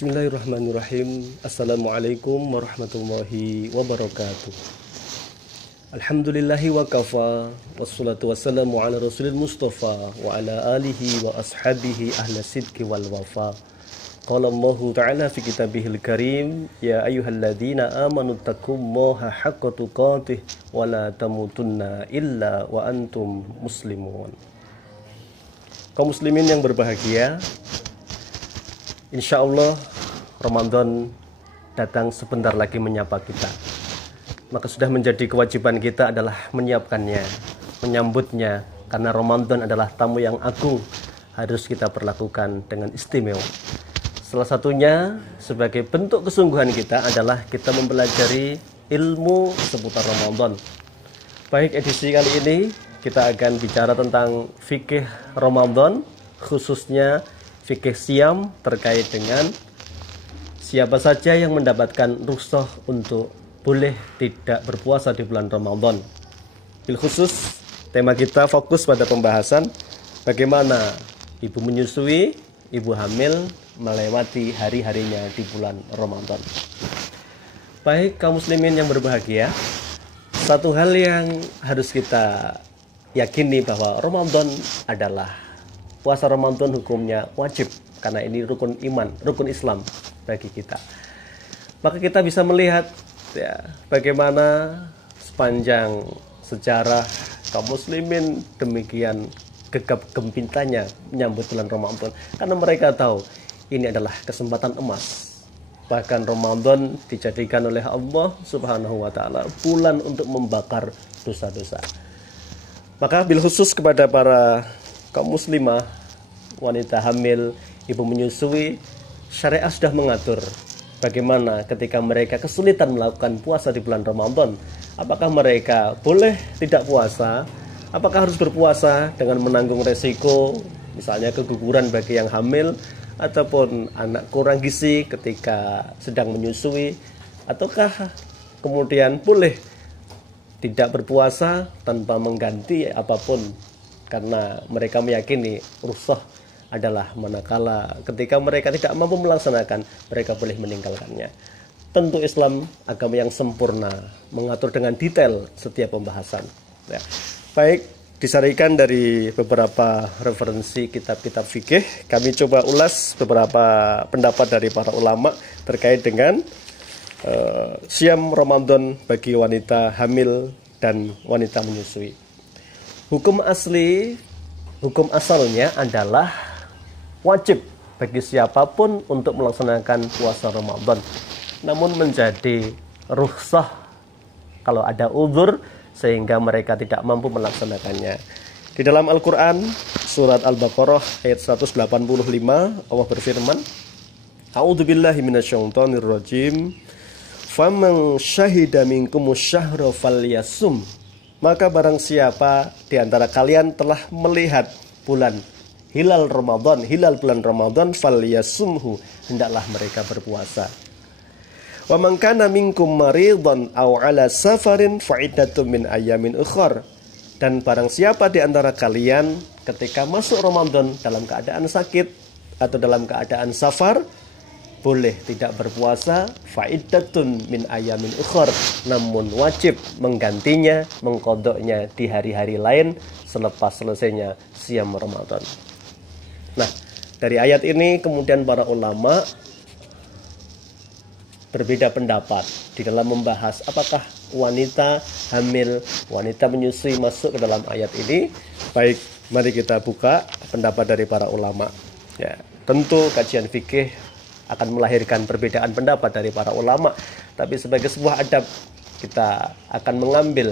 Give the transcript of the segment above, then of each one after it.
Bismillahirrahmanirrahim. Assalamualaikum warahmatullahi wabarakatuh. Alhamdulillahi wa kafa, wassalatu wassalamu ala rasulil mustafa wa ala alihi wa ashabihi ahla sidki wal wafa. Qala Allahu ta'ala fi kitabihil karim, ya ayyuhalladzina amanu taqullaha haqqa tuqatih wa la tamutunna illa wa antum muslimun. Kaum muslimin yang berbahagia, insya Allah Ramadan datang sebentar lagi menyapa kita. Maka sudah menjadi kewajiban kita adalah menyiapkannya, menyambutnya, karena Ramadan adalah tamu yang agung, harus kita perlakukan dengan istimewa. Salah satunya sebagai bentuk kesungguhan kita adalah kita mempelajari ilmu seputar Ramadan. Baik, edisi kali ini kita akan bicara tentang fikih Ramadan, khususnya fikih siam terkait dengan siapa saja yang mendapatkan rukhsah untuk boleh tidak berpuasa di bulan Ramadan. Bil khusus, tema kita fokus pada pembahasan bagaimana ibu menyusui, ibu hamil melewati hari-harinya di bulan Ramadan. Baik, kaum muslimin yang berbahagia, satu hal yang harus kita yakini bahwa Ramadan adalah puasa Ramadan hukumnya wajib, karena ini rukun iman, rukun Islam bagi kita. Maka kita bisa melihat ya, bagaimana sepanjang sejarah kaum muslimin demikian gegap gempitanya menyambut bulan Ramadan, karena mereka tahu ini adalah kesempatan emas. Bahkan Ramadan dijadikan oleh Allah Subhanahu wa taala bulan untuk membakar dosa-dosa. Maka bil khusus kepada para kaum muslimah, wanita hamil, ibu menyusui, syariat sudah mengatur bagaimana ketika mereka kesulitan melakukan puasa di bulan Ramadan. Apakah mereka boleh tidak puasa? Apakah harus berpuasa dengan menanggung resiko, misalnya keguguran bagi yang hamil, ataupun anak kurang gizi ketika sedang menyusui? Ataukah kemudian boleh tidak berpuasa tanpa mengganti apapun, karena mereka meyakini rukhsah adalah manakala ketika mereka tidak mampu melaksanakan, mereka boleh meninggalkannya. Tentu Islam agama yang sempurna, mengatur dengan detail setiap pembahasan ya. Baik, disarikan dari beberapa referensi kitab-kitab fikih, kami coba ulas beberapa pendapat dari para ulama terkait dengan siam Ramadan bagi wanita hamil dan wanita menyusui. Hukum asalnya adalah wajib bagi siapapun untuk melaksanakan puasa Ramadan, namun menjadi rukhsah kalau ada uzur sehingga mereka tidak mampu melaksanakannya. Di dalam Al-Quran surat Al-Baqarah ayat 185 Allah berfirman, A'udzubillahi minasyaitonirrajim, faman syahida minkumus syahra falyasum. Maka barang siapa di antara kalian telah melihat bulan hilal Ramadan, hilal bulan Ramadan, falyasumhu, hendaklah mereka berpuasa. Wa man kana minkum maridhan aw ala safarin fa iddatun min ayamin ukhra. Dan barang siapa di antara kalian ketika masuk Ramadan dalam keadaan sakit atau dalam keadaan safar, boleh tidak berpuasa, fa iddatun min ayamin ukhra, namun wajib menggantinya, mengqadoknya di hari-hari lain selepas selesainya siam Ramadan. Nah, dari ayat ini kemudian para ulama berbeda pendapat di dalam membahas apakah wanita hamil, wanita menyusui masuk ke dalam ayat ini. Baik, mari kita buka pendapat dari para ulama. Ya, tentu kajian fikih akan melahirkan perbedaan pendapat dari para ulama, tapi sebagai sebuah adab kita akan mengambil,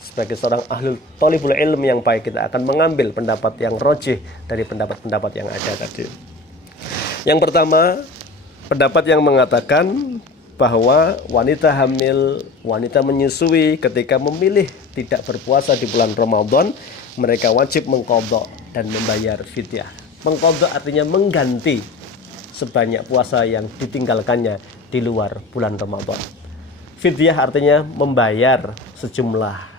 sebagai seorang ahlul thalibul ilm yang baik, kita akan mengambil pendapat yang rajih dari pendapat-pendapat yang ada tadi. Yang pertama, pendapat yang mengatakan bahwa wanita hamil, wanita menyusui ketika memilih tidak berpuasa di bulan Ramadan, mereka wajib mengqadha dan membayar fidyah. Mengqadha artinya mengganti sebanyak puasa yang ditinggalkannya di luar bulan Ramadan. Fidyah artinya membayar sejumlah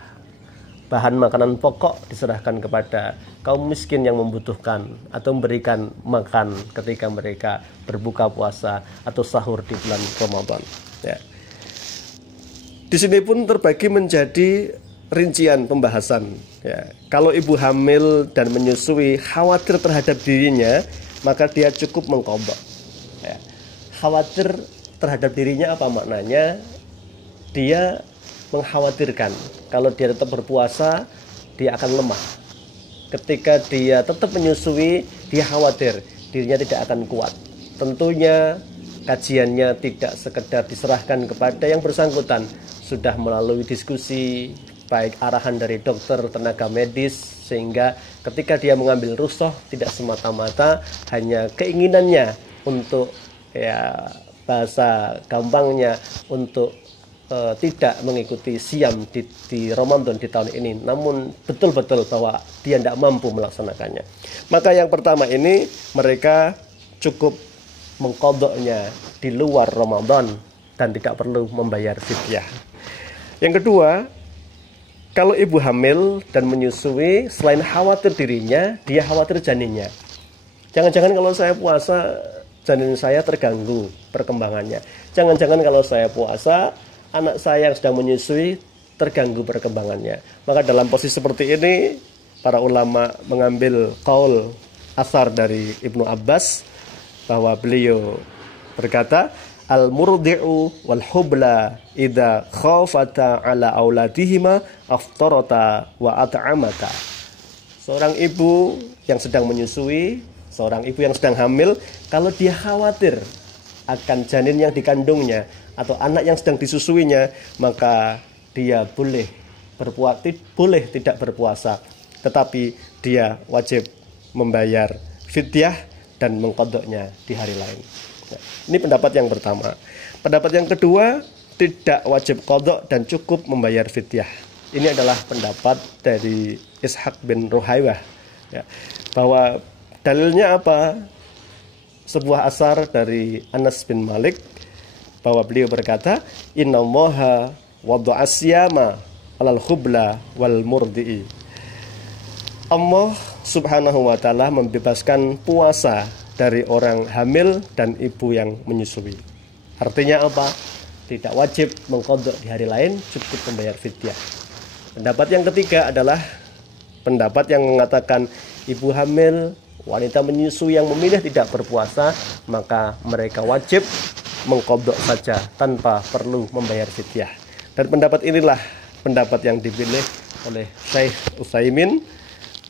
bahan makanan pokok diserahkan kepada kaum miskin yang membutuhkan atau memberikan makan ketika mereka berbuka puasa atau sahur di bulan Ramadan. Ya. Di sini pun terbagi menjadi rincian pembahasan. Ya. Kalau ibu hamil dan menyusui khawatir terhadap dirinya, maka dia cukup mengqadha. Ya. Khawatir terhadap dirinya apa maknanya? Dia mengkhawatirkan kalau dia tetap berpuasa, dia akan lemah. Ketika dia tetap menyusui, dia khawatir dirinya tidak akan kuat. Tentunya kajiannya tidak sekedar diserahkan kepada yang bersangkutan, sudah melalui diskusi, baik arahan dari dokter, tenaga medis, sehingga ketika dia mengambil rukhsah tidak semata-mata hanya keinginannya untuk, ya bahasa gampangnya, untuk tidak mengikuti siam di Ramadan di tahun ini, namun betul-betul bahwa dia tidak mampu melaksanakannya. Maka yang pertama ini mereka cukup mengqadhanya di luar Ramadan dan tidak perlu membayar fidyah. Yang kedua, kalau ibu hamil dan menyusui, selain khawatir dirinya, dia khawatir janinnya. Jangan-jangan kalau saya puasa, janin saya terganggu perkembangannya. Jangan-jangan kalau saya puasa, anak saya yang sedang menyusui terganggu perkembangannya. Maka dalam posisi seperti ini, para ulama mengambil qaul asar dari Ibnu Abbas, bahwa beliau berkata, al-murdi'u wal hubla idza khafata ala auladihima aftarata wa at'amata. Seorang ibu yang sedang menyusui, seorang ibu yang sedang hamil, kalau dia khawatir akan janin yang dikandungnya atau anak yang sedang disusuinya, maka dia boleh tidak berpuasa, tetapi dia wajib membayar fidyah dan mengqadhanya di hari lain. Nah, ini pendapat yang pertama. Pendapat yang kedua, tidak wajib qadha dan cukup membayar fidyah. Ini adalah pendapat dari Ishaq bin Ruhaywah, ya, bahwa dalilnya apa? Sebuah asar dari Anas bin Malik, bahwa beliau berkata, innallaha wada'a siyama 'alal khubla wal murdi'i. Allah Subhanahu wa taala membebaskan puasa dari orang hamil dan ibu yang menyusui. Artinya apa? Tidak wajib mengqadha di hari lain, cukup membayar fidyah. Pendapat yang ketiga adalah pendapat yang mengatakan ibu hamil, wanita menyusui yang memilih tidak berpuasa, maka mereka wajib mengqadha saja tanpa perlu membayar fidyah. Dan pendapat inilah pendapat yang dipilih oleh Syekh Utsaimin,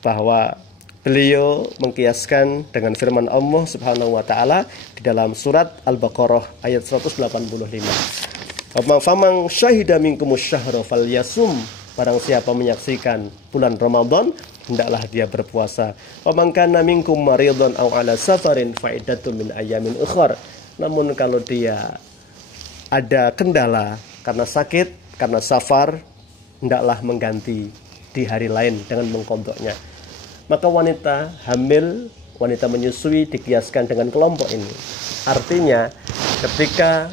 bahwa beliau mengkiaskan dengan firman Allah Subhanahu wa taala di dalam surat Al-Baqarah ayat 185. Faman syahida minkumus syahra falyasum. Barang siapa menyaksikan bulan Ramadan, hendaklah dia berpuasa. Faman kana minkum maridun aw ala safarin fa iddatun min ayyamin ukhra. Namun kalau dia ada kendala karena sakit, karena safar, hendaklah mengganti di hari lain dengan mengqadhanya. Maka wanita hamil, wanita menyusui dikiaskan dengan kelompok ini. Artinya ketika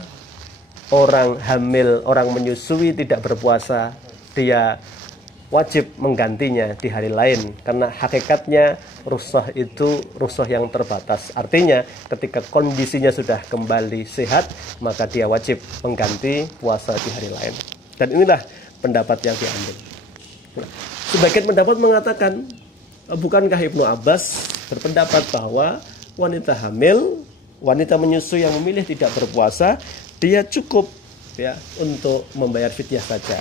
orang hamil, orang menyusui tidak berpuasa, dia wajib menggantinya di hari lain, karena hakikatnya rukhsah itu rukhsah yang terbatas. Artinya ketika kondisinya sudah kembali sehat, maka dia wajib mengganti puasa di hari lain. Dan inilah pendapat yang diambil. Nah, sebagian pendapat mengatakan, bukankah Ibnu Abbas berpendapat bahwa wanita hamil, wanita menyusui yang memilih tidak berpuasa, dia cukup, ya, untuk membayar fidyah saja,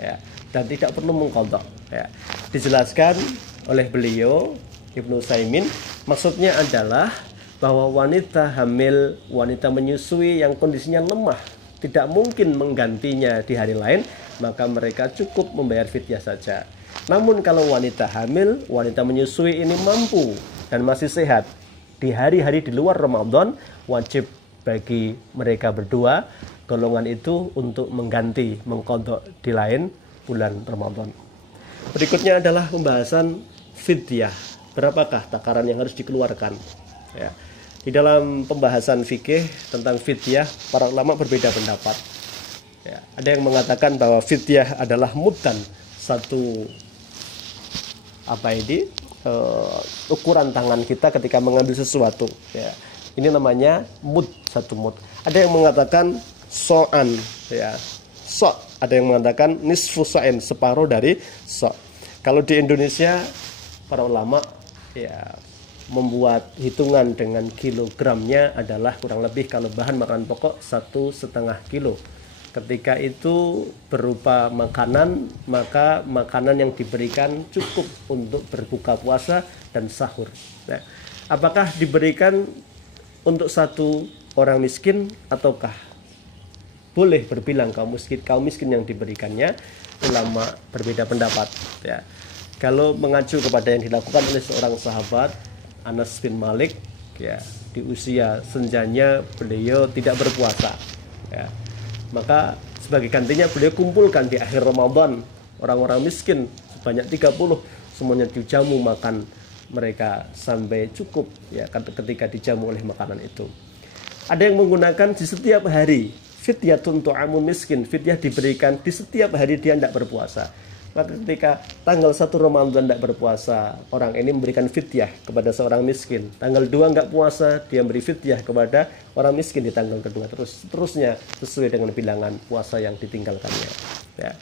ya, dan tidak perlu mengqadha, ya. Dijelaskan oleh beliau Ibnu Utsaimin, maksudnya adalah bahwa wanita hamil, wanita menyusui yang kondisinya lemah, tidak mungkin menggantinya di hari lain, maka mereka cukup membayar fidyah saja. Namun kalau wanita hamil, wanita menyusui ini mampu dan masih sehat, di hari-hari di luar Ramadan, wajib bagi mereka berdua, golongan itu, untuk mengganti, mengqadha di lain bulan Ramadan. Berikutnya adalah pembahasan fidyah. Berapakah takaran yang harus dikeluarkan? Ya. Di dalam pembahasan fikih tentang fidyah, para ulama berbeda pendapat. Ya. Ada yang mengatakan bahwa fidyah adalah muddan, satu ukuran tangan kita ketika mengambil sesuatu. Ya. Ini namanya mud, 1 mud. Ada yang mengatakan so'an, ya. So, ada yang mengatakan nisfu sa'in, separuh dari so. Kalau di Indonesia para ulama ya membuat hitungan dengan kilogramnya adalah kurang lebih kalau bahan makanan pokok 1,5 kilo. Ketika itu berupa makanan, maka makanan yang diberikan cukup untuk berbuka puasa dan sahur. Nah, apakah diberikan untuk 1 orang miskin ataukah boleh berbilang kaum miskin yang diberikannya? Ulama berbeda pendapat, ya. Kalau mengacu kepada yang dilakukan oleh seorang sahabat Anas bin Malik, ya, di usia senjanya beliau tidak berpuasa, ya. Maka sebagai gantinya beliau kumpulkan di akhir Ramadan orang-orang miskin sebanyak 30, semuanya dijamu makan mereka sampai cukup, ya, ketika dijamu oleh makanan itu. Ada yang menggunakan di setiap hari, fidyatun tu'amun miskin, fidyah diberikan di setiap hari dia tidak berpuasa. Maka ketika tanggal 1 Ramadan tidak berpuasa, orang ini memberikan fidyah kepada seorang miskin. Tanggal 2 nggak puasa, dia beri fidyah kepada orang miskin di tanggal kedua, terusnya sesuai dengan bilangan puasa yang ditinggalkannya, ya.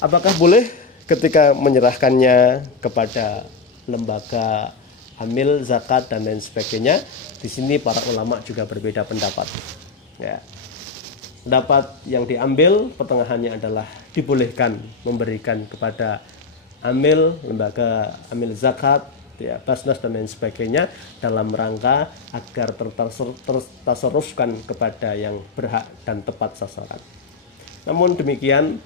Apakah boleh ketika menyerahkannya kepada lembaga amil zakat dan lain sebagainya? Di sini para ulama juga berbeda pendapat, ya. Pendapat yang diambil pertengahannya adalah dibolehkan memberikan kepada amil, lembaga amil zakat, ya, basnas dan lain sebagainya dalam rangka agar tertasarufkan kepada yang berhak dan tepat sasaran. Namun demikian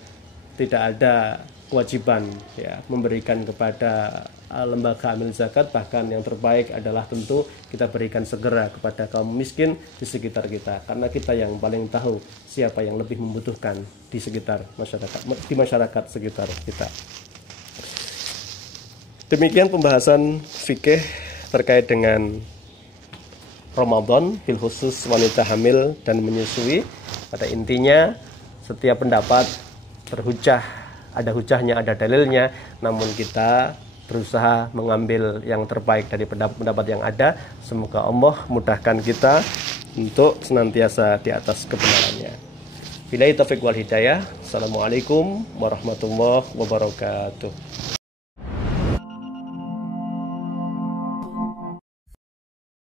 tidak ada kewajiban, ya, memberikan kepada lembaga amil zakat, bahkan yang terbaik adalah tentu kita berikan segera kepada kaum miskin di sekitar kita, karena kita yang paling tahu siapa yang lebih membutuhkan di sekitar masyarakat, di masyarakat sekitar kita. Demikian pembahasan fikih terkait dengan Ramadan, bil khusus wanita hamil dan menyusui. Pada intinya setiap pendapat berhujah, ada hujahnya, ada dalilnya, namun kita berusaha mengambil yang terbaik dari pendapat yang ada. Semoga Allah mudahkan kita untuk senantiasa di atas kebenarannya. Billahi taufiq wal hidayah. Assalamualaikum warahmatullahi wabarakatuh.